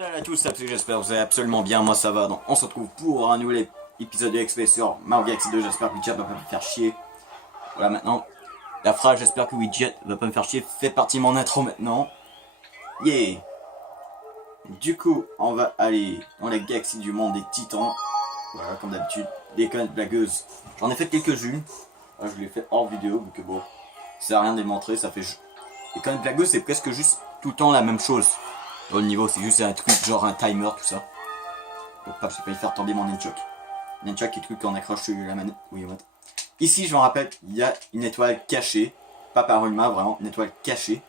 Salut à tous, j'espère que vous allez absolument bien, moi ça va, donc on se retrouve pour un nouvel épisode de XP sur Mario Galaxy 2, j'espère que Widget va pas me faire chier. Voilà maintenant, la phrase j'espère que Widget va pas me faire chier fait partie de mon intro maintenant. Yeah. Du coup, on va aller dans la galaxie du monde des titans, voilà comme d'habitude, des conneries blagueuses. J'en ai fait quelques-unes, je l'ai fait hors vidéo, vu que bon, ça sert à rien de les montrer, ça fait... Les conneries blagueuses c'est presque juste tout le temps la même chose. Au niveau, c'est juste un truc genre un timer, tout ça. Pour pas, j'ai failli faire tomber mon nunchuck. Nunchuck est le truc qu'on accroche sur la manette. Oui, ouais. Ici, je me rappelle, il y a une étoile cachée. Pas par une main, vraiment, une étoile cachée.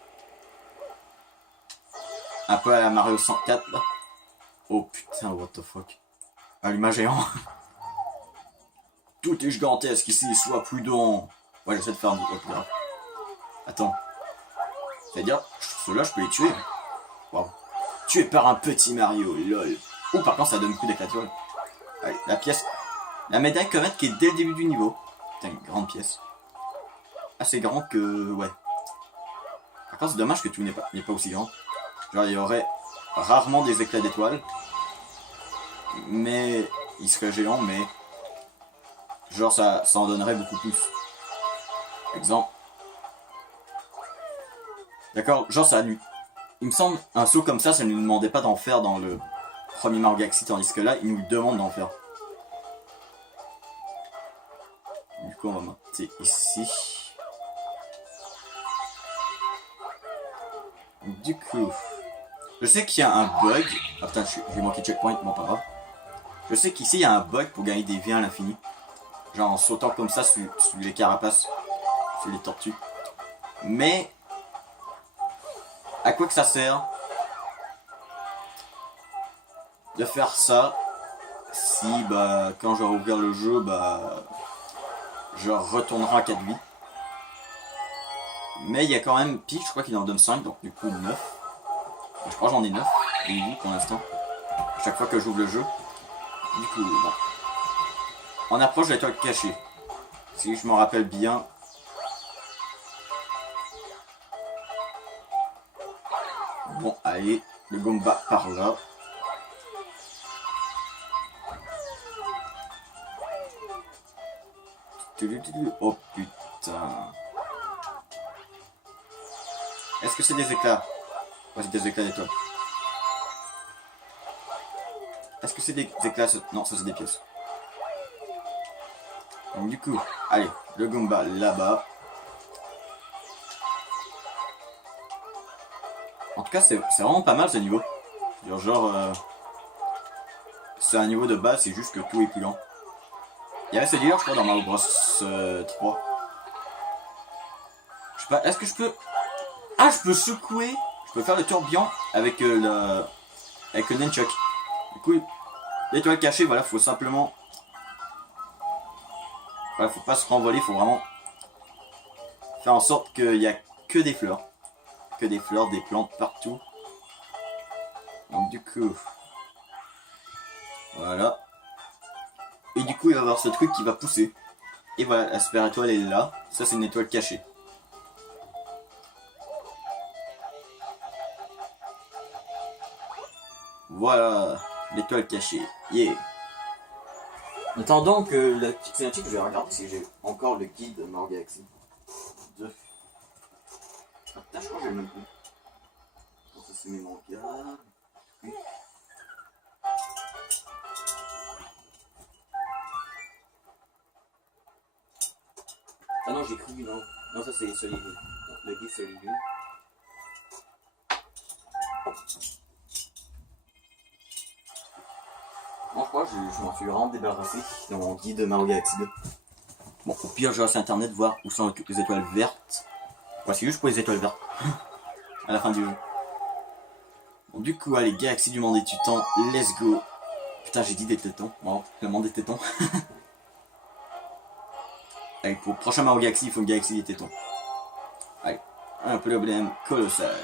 Un peu à la Mario 104, là. Oh putain, what the fuck. Un humain géant. Tout est gigantesque ici, sois prudent. Ouais, j'essaie de faire un truc grave. Attends. C'est-à-dire, ceux-là, je peux les tuer. Waouh. Tué par un petit Mario, lol. Oh, par contre, ça donne beaucoup d'éclature. Allez, la pièce. La médaille comète qui est dès le début du niveau. Putain, une grande pièce. Assez grand que... ouais. Par contre, c'est dommage que tout n'est pas aussi grand. Genre, il y aurait rarement des éclats d'étoiles. Mais... il serait géant, mais... genre, ça en donnerait beaucoup plus. Exemple. D'accord, genre, ça... il me semble, un saut comme ça ne nous demandait pas d'en faire dans le premier Mario Galaxy, tandis que là, il nous le demande d'en faire. Du coup, on va monter ici. Du coup, je sais qu'il y a un bug. Ah putain, j'ai manqué de checkpoint, bon, pas grave. Je sais qu'ici, il y a un bug pour gagner des vies à l'infini. Genre en sautant comme ça sur les carapaces, sur les tortues. Mais, à quoi que ça sert de faire ça si, bah, quand je vais rouvrir le jeu, bah, je retournerai à 4 vies. Mais il y a quand même Peach, je crois qu'il en donne 5, donc du coup 9. Je crois que j'en ai 9, vies pour l'instant. Chaque fois que j'ouvre le jeu. Du coup, bon. On approche de l'étoile cachée. Si je m'en rappelle bien. Bon, allez, le Goomba par là. Oh putain. Est-ce que c'est des éclats? Ouais, c'est des éclats d'étoiles. Est-ce que c'est des éclats? Non, ça c'est des pièces. Donc du coup, allez, le Goomba là-bas. En tout cas, c'est vraiment pas mal ce niveau. Genre, c'est un niveau de base, c'est juste que tout est plus lent. Il y avait ce dealer, je crois, dans Mario Bros 3. Je sais pas, est-ce que je peux... ah, je peux secouer. Je peux faire le tourbillon avec le nunchuck. Du coup, l'étoile cachée, voilà, faut simplement... voilà, faut pas se renvoler, faut vraiment faire en sorte qu'il y a que des fleurs. Que des fleurs, des plantes partout. Donc du coup... voilà. Et du coup, il va y avoir ce truc qui va pousser. Et voilà, la super étoile est là. Ça, c'est une étoile cachée. Voilà, l'étoile cachée. Yeah. Attendant que la petite cinématique, je vais regarder si j'ai encore le guide de Mario Galaxy 2. Ah putain, je crois que j'ai le même coup. Bon, ça c'est mes mangas. Oui. Ah non, j'ai cru, non. Non, ça c'est celui-là. Le guide, celui-là. Bon, je crois que je m'en suis vraiment débarrassé dans mon guide de Mario Galaxy 2. Bon, au pire, je vais sur internet voir où sont les étoiles vertes. Voici juste pour les étoiles vertes. À la fin du jeu. Bon, du coup, allez, Galaxie du monde des titans, let's go. Putain, j'ai dit des tétons. Bon, le monde des tétons. Allez, pour le prochain Mario Galaxy, il faut une Galaxie des tétons. Allez, un problème colossal.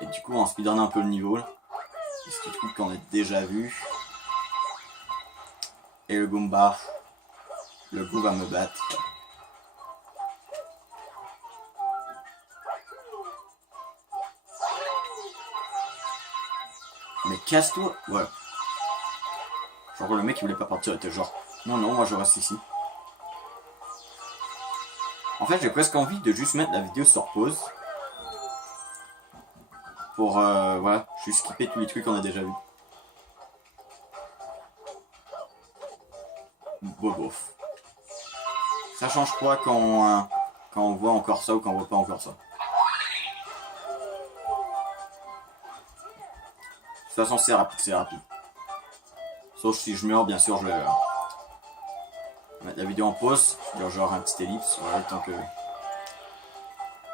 Et du coup, on speedrun un peu le niveau. Ce truc qu'on a déjà vu. Et le Goomba. Le goût va me battre. Mais casse-toi. Ouais. Genre le mec il voulait pas partir, il était genre non non moi je reste ici. En fait j'ai presque envie de juste mettre la vidéo sur pause. Pour voilà, juste skipper tous les trucs qu'on a déjà vus. Bof. Ça change quoi quand on voit encore ça ou quand on voit pas encore ça. De toute façon c'est rapide, c'est rapide. Sauf si je meurs, bien sûr, je vais mettre la vidéo en pause. Genre un petit ellipse, voilà, le temps que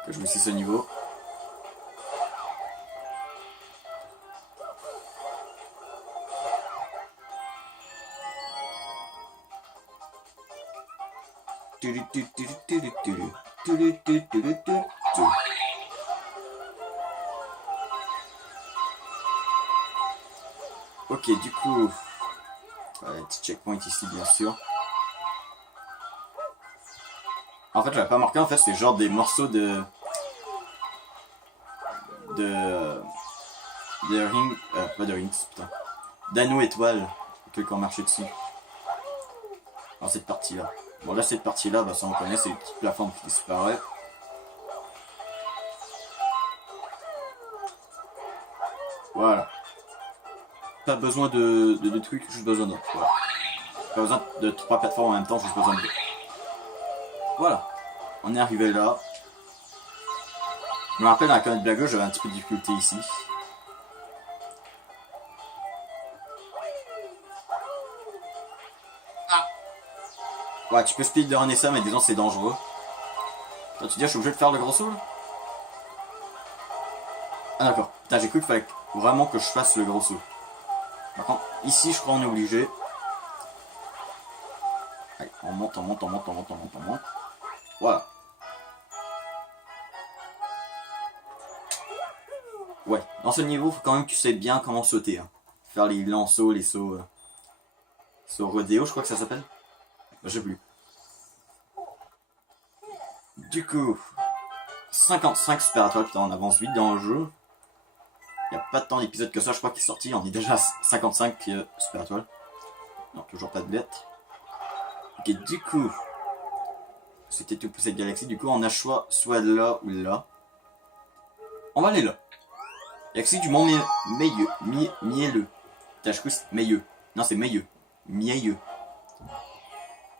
je me suis ce niveau. Ok, du coup, petit checkpoint ici, bien sûr. En fait, j'avais pas marqué, en fait, c'est genre des morceaux de ring, pas de rings, putain, d'anneaux étoiles, le truc qu'on marchait dessus. Dans cette partie-là. Bon, là, cette partie-là, bah, ça on connaît, c'est une petite plateforme qui disparaît. Voilà. Pas besoin de trucs, juste besoin d'un. Voilà. Pas besoin de 3 plateformes en même temps, juste besoin de 2. Voilà. On est arrivé là. Je me rappelle, dans la canette de la gauche, j'avais un petit peu de difficulté ici. Ouais, tu peux speedrunner ça, mais disons c'est dangereux. Toi, tu dis, je suis obligé de faire le gros saut là? Ah d'accord. Putain, j'ai cru qu'il fallait vraiment que je fasse le gros saut. Par contre, ici, je crois qu'on est obligé. Allez, on monte, on monte, on monte, on monte, on monte, on monte. Voilà. Ouais, dans ce niveau, faut quand même que tu sais bien comment sauter. Hein. Faire les lanceaux, les sauts. Sauts rodéo, je crois que ça s'appelle. Je sais plus. Du coup, 55 super étoiles, putain, on avance vite dans le jeu. Il n'y a pas tant d'épisodes que ça, je crois qu'il est sorti. On est déjà à 55 super étoiles. Non, toujours pas de lettres. Ok, du coup, c'était tout pour cette galaxie. Du coup, on a choix soit là ou là. On va aller là. Galaxie du monde mielleux. Putain, je crois que c'est meilleux. Non, c'est meilleux. Mielleux.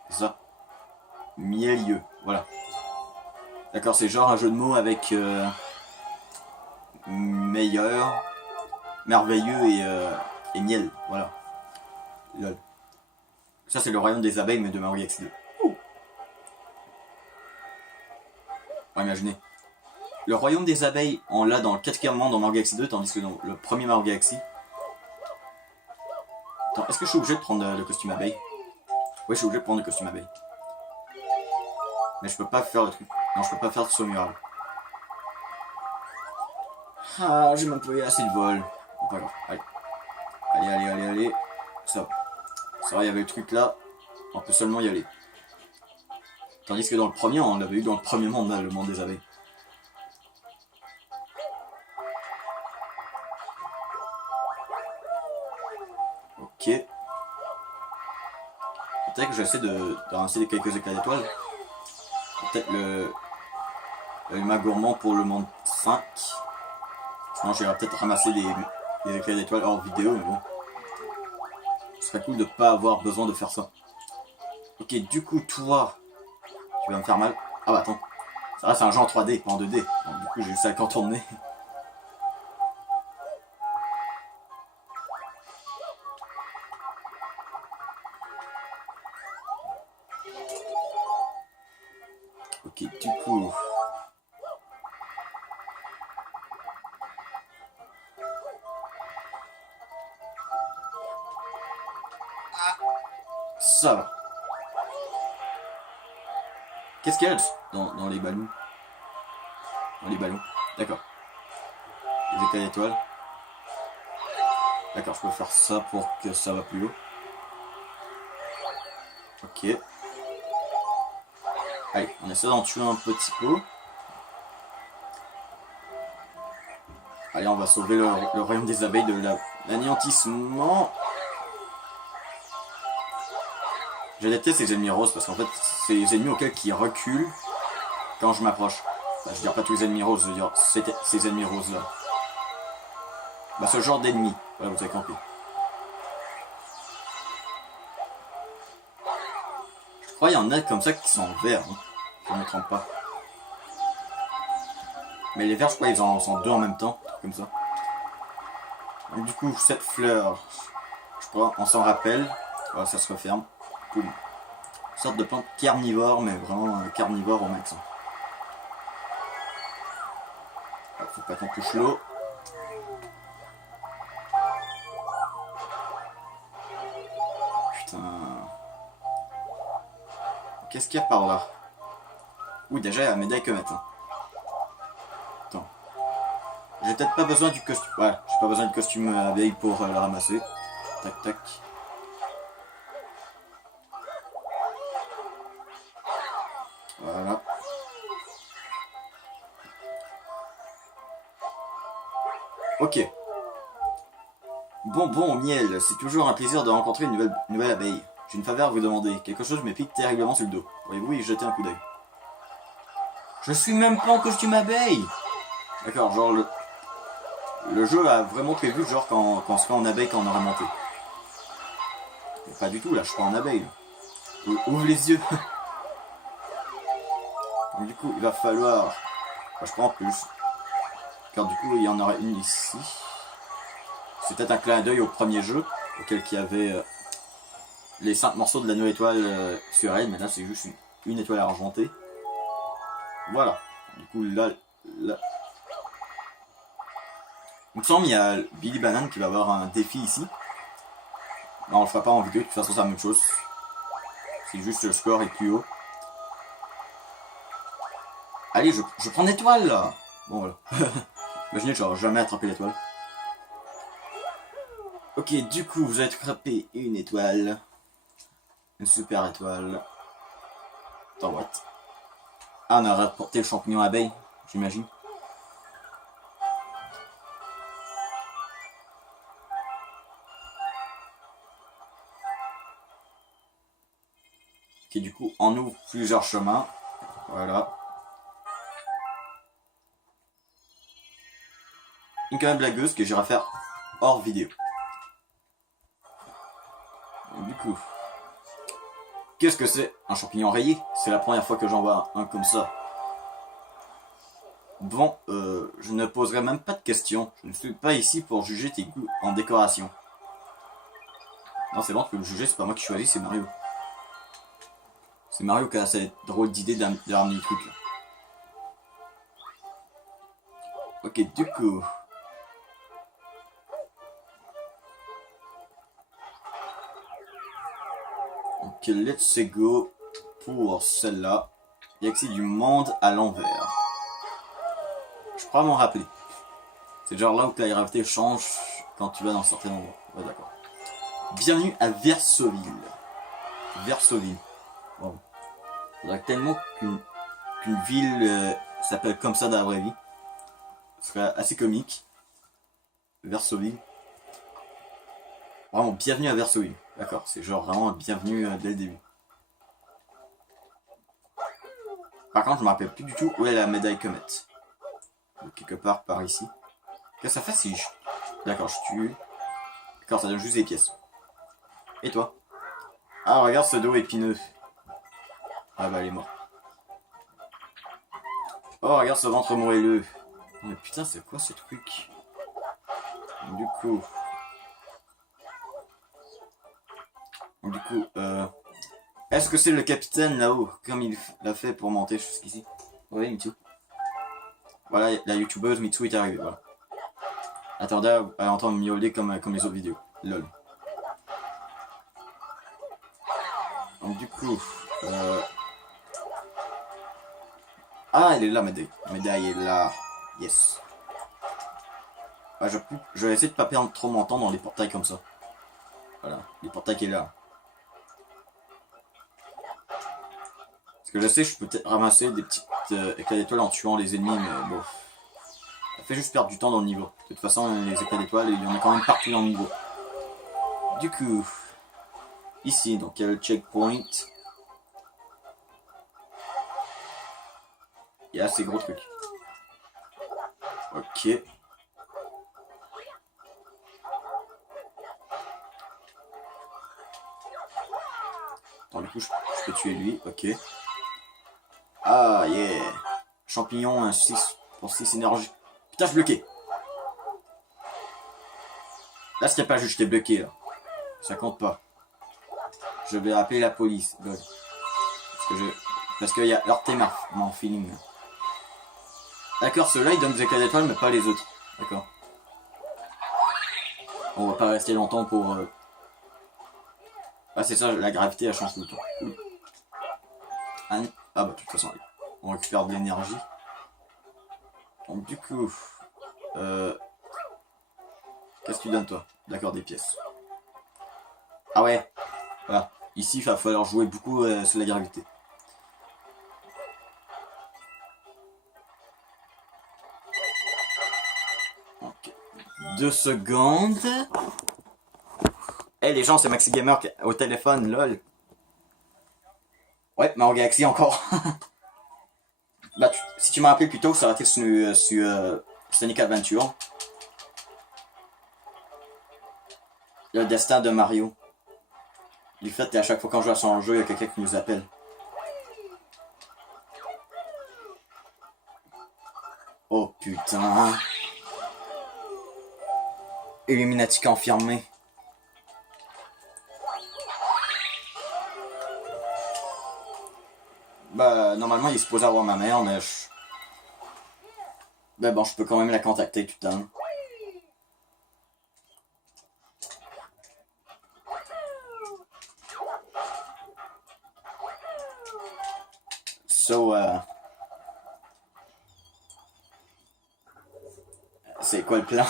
C'est ça. Mielleux. Voilà. D'accord, c'est genre un jeu de mots avec meilleur, merveilleux et miel. Voilà. Lol. Ça, c'est le royaume des abeilles, mais de Mario Galaxy 2. Ouais, imaginez. Le royaume des abeilles, on l'a dans le 4e monde dans Mario Galaxy 2, tandis que dans le premier Mario Galaxy. Attends, est-ce que je suis obligé de prendre le costume abeille? Ouais, je suis obligé de prendre le costume abeille. Mais je peux pas faire le truc. Non, je peux pas faire de saut mural. Ah, j'ai même pas eu assez de vol. Bon, pas grave, allez. Allez, allez, allez, allez. Ça va. Ça va, il y avait le truc là. On peut seulement y aller. Tandis que dans le premier, on l'avait eu dans le premier monde, là, le monde des abeilles. Ok. Peut-être que j'essaie de ramasser quelques éclats d'étoiles. Peut-être le humain gourmand pour le monde 5. Sinon j'irai peut-être ramasser des éclats d'étoiles hors vidéo, mais bon. Ce serait cool de pas avoir besoin de faire ça. Ok, du coup, toi, tu vas me faire mal. Ah bah attends. Ça va, c'est un jeu en 3D, pas en 2D. Donc, du coup, j'ai juste à le contourner. Ok, du coup... Ça va. Qu'est-ce qu'il y a dans les ballons? Dans les ballons. D'accord. Les éclats d'étoiles. D'accord, je peux faire ça pour que ça va plus haut. Ok. Allez, on essaie d'en tuer un petit peu. Allez, on va sauver le royaume des abeilles de l'anéantissement. Je déteste ces ennemis roses parce qu'en fait, c'est les ennemis auxquels qui reculent quand je m'approche. Enfin, je veux dire pas tous les ennemis roses, je veux dire ces ennemis roses là. Bah ce genre d'ennemis, voilà, vous avez compris. Je crois qu'il y en a comme ça qui sont verts, hein. Je ne me trompe pas. Mais les verts, je crois, ils en sont deux en même temps, comme ça. Donc, du coup, cette fleur, je crois, on s'en rappelle. Voilà, ça se referme. Boum. Une sorte de plante carnivore, mais vraiment carnivore au max. Ah, faut pas qu'on touche l'eau. Putain. Qu'est-ce qu'il y a par là? Ouh, déjà, il y a la médaille que mettre. Hein. Attends. J'ai peut-être pas besoin du costume. Ouais, j'ai pas besoin du costume abeille pour la ramasser. Tac, tac. Voilà. Ok. Bonbon au miel, c'est toujours un plaisir de rencontrer une nouvelle abeille. J'ai une faveur à vous demander. Quelque chose me pique terriblement sur le dos. Pourriez-vous y jeter un coup d'œil? Je suis même pas en costume abeille. D'accord, genre le jeu a vraiment prévu genre quand on sera en abeille quand on aura monté. Mais pas du tout, là, je suis pas en abeille. Ouvre les yeux. Donc, du coup, il va falloir... Enfin, je prends plus. Car du coup, il y en aura une ici. C'est peut-être un clin d'œil au premier jeu, auquel il y avait les 5 morceaux de la nouvelle étoile sur elle, mais là c'est juste une étoile argentée. Voilà. Du coup, là... Il me semble qu'il y a Billy Banane qui va avoir un défi ici. Non, on le fera pas en vidéo, de toute façon c'est la même chose. C'est juste le score est plus haut. Allez, je prends l'étoile là. Bon voilà. Imaginez que j'aurais jamais attrapé l'étoile. Ok, du coup, vous avez attrapé une étoile. Une super étoile. Attends, what? Ah, on a rapporté le champignon abeille, j'imagine. Ok, du coup, on ouvre plusieurs chemins. Voilà. Une quand même blagueuse que j'irai faire hors vidéo. Et du coup, qu'est-ce que c'est? Un champignon rayé? C'est la première fois que j'en vois un comme ça. Bon, je ne poserai même pas de questions. Je ne suis pas ici pour juger tes goûts en décoration. Non, c'est bon, tu peux me juger, c'est pas moi qui choisis, c'est Mario. C'est Mario qui a cette drôle d'idée de ramener le truc là. Ok, du coup... Ok, let's go pour celle-là. Galaxie du monde à l'envers. Je crois m'en rappeler. C'est genre là où la gravité change quand tu vas dans certains endroits. Ouais, d'accord. Bienvenue à Versoville. Versoville. Bon. Faudrait tellement qu'une ville s'appelle comme ça dans la vraie vie. Ce serait assez comique. Versoville. Vraiment, bienvenue à Versoville. D'accord, c'est genre vraiment bienvenue dès le début. Par contre, je me rappelle plus du tout où est la médaille Comet. Donc, quelque part par ici. Qu'est-ce que ça fait si je... D'accord, je tue. D'accord, ça donne juste des pièces. Et toi? Ah, regarde ce dos épineux. Ah bah, elle est morte. Oh, regarde ce ventre moelleux. Mais putain, c'est quoi ce truc? Du coup... Est-ce que c'est le capitaine là-haut, comme il l'a fait pour monter jusqu'ici? Oui, Mitsu. Voilà, la youtubeuse Mitsu est arrivée, voilà. Attendez à entendre miauler comme les autres vidéos. Lol. Donc du coup... Ah, elle est là, médaille. Médaille est là. Yes. Ah, je vais essayer de pas perdre trop mon temps dans les portails comme ça. Voilà, les portails qui est là. Parce que je sais que je peux peut-être ramasser des petites éclats d'étoiles en tuant les ennemis, mais bon. fait juste perdre du temps dans le niveau. De toute façon, les éclats d'étoiles, il y en a quand même partout dans le niveau. Du coup, ici, donc il y a le checkpoint. Il y a ces gros trucs. Ok. Attends, du coup, je peux tuer lui. Ok. Ah, yeah. Champignon, un 6 pour 6 énergie. Putain, je suis bloqué. Là, c'était pas juste, j'étais bloqué, là. Ça compte pas. Je vais appeler la police. God. Parce qu'il y a heurté mon feeling. D'accord, ceux-là, ils donnent des éclats d'étoiles, mais pas les autres. D'accord. On va pas rester longtemps pour... Ah, c'est ça, la gravité, elle change tout le temps. Cool. Ah, bah, de toute façon, on récupère de l'énergie. Donc, du coup... Qu'est-ce que tu donnes, toi? D'accord, des pièces. Ah ouais. Voilà. Ici, il va falloir jouer beaucoup sur la gravité. Ok. 2 secondes. Eh, les gens, c'est Maxi Gamer au téléphone, lol. Ouais, Mario Galaxy encore. Bah, si tu m'as appelé plus tôt, ça aurait été sur Sonic Adventure. Le destin de Mario. Du fait, à chaque fois qu'on joue à son jeu, il y a quelqu'un qui nous appelle. Oh putain. Illuminati confirmé. Bah, normalement, il est supposé avoir ma mère, mais je... Ben bon, je peux quand même la contacter tout le temps. So, c'est quoi le plan?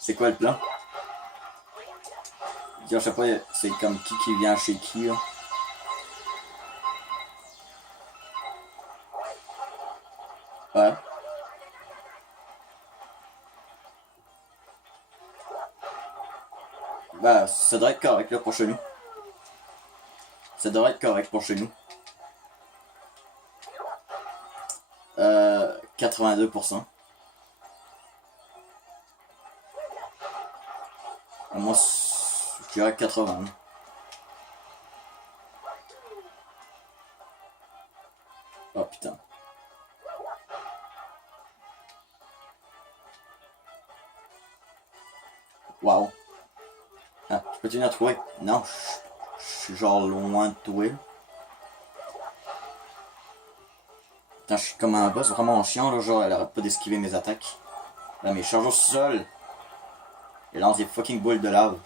C'est quoi le plan? Je sais pas, c'est comme qui vient chez qui, là. Ouais. Bah, ça devrait être correct, là, pour chez nous. Ça devrait être correct pour chez nous. 82%. Moi, je dirais 80. Oh putain. Waouh. Ah, je peux tenir à trouver? Non, je suis genre loin de trouver. Putain, je suis comme un boss vraiment chiant, là, genre elle arrête pas d'esquiver mes attaques. Là, mais je charge au sol. Et lance des fucking boules de lave.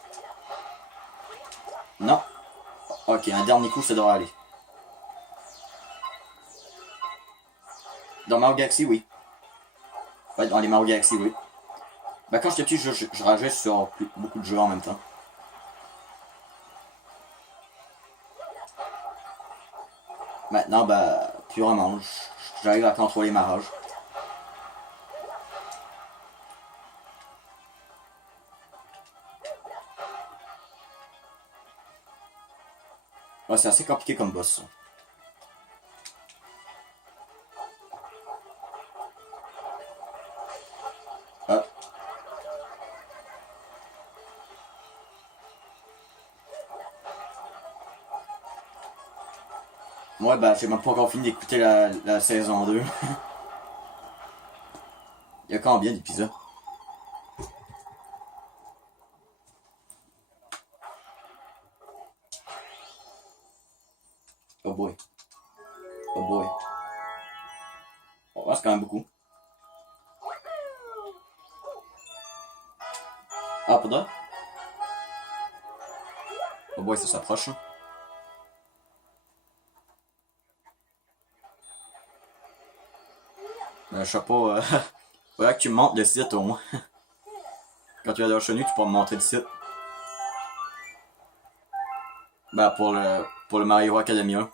Non. Ok, un dernier coup, ça devrait aller. Dans Mario Galaxy, oui. Ouais, dans les Mario Galaxy, oui. Bah, quand j'étais petit, je rageais sur beaucoup de jeux en même temps. Maintenant, bah, plus vraiment, j'arrive à contrôler ma rage. Ouais, c'est assez compliqué comme boss, ça. Ah. Ouais, bah, j'ai même pas encore fini d'écouter la saison 2. Il y a combien d'épisodes? Oh boy. Oh boy. Oh, c'est quand même beaucoup. Ah, pas de? Oh boy, ça s'approche. Hein. Je sais pas. Faudrait que tu me montres le site au moins. Quand tu vas dans chez nous, tu pourras me montrer le site. Bah, pour le Mario Academia.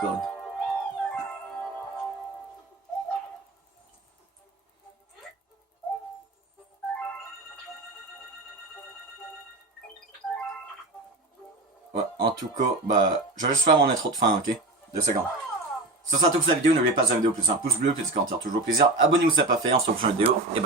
code. Ouais, en tout cas, bah, je vais juste faire mon intro de fin, ok? 2 secondes. Ça sera tout pour cette vidéo, n'oubliez pas de la vidéo plus un pouce bleu, puis de commentaire toujours plaisir. Abonnez-vous si ce n'est pas fait, on se retrouve pour une vidéo, et bye.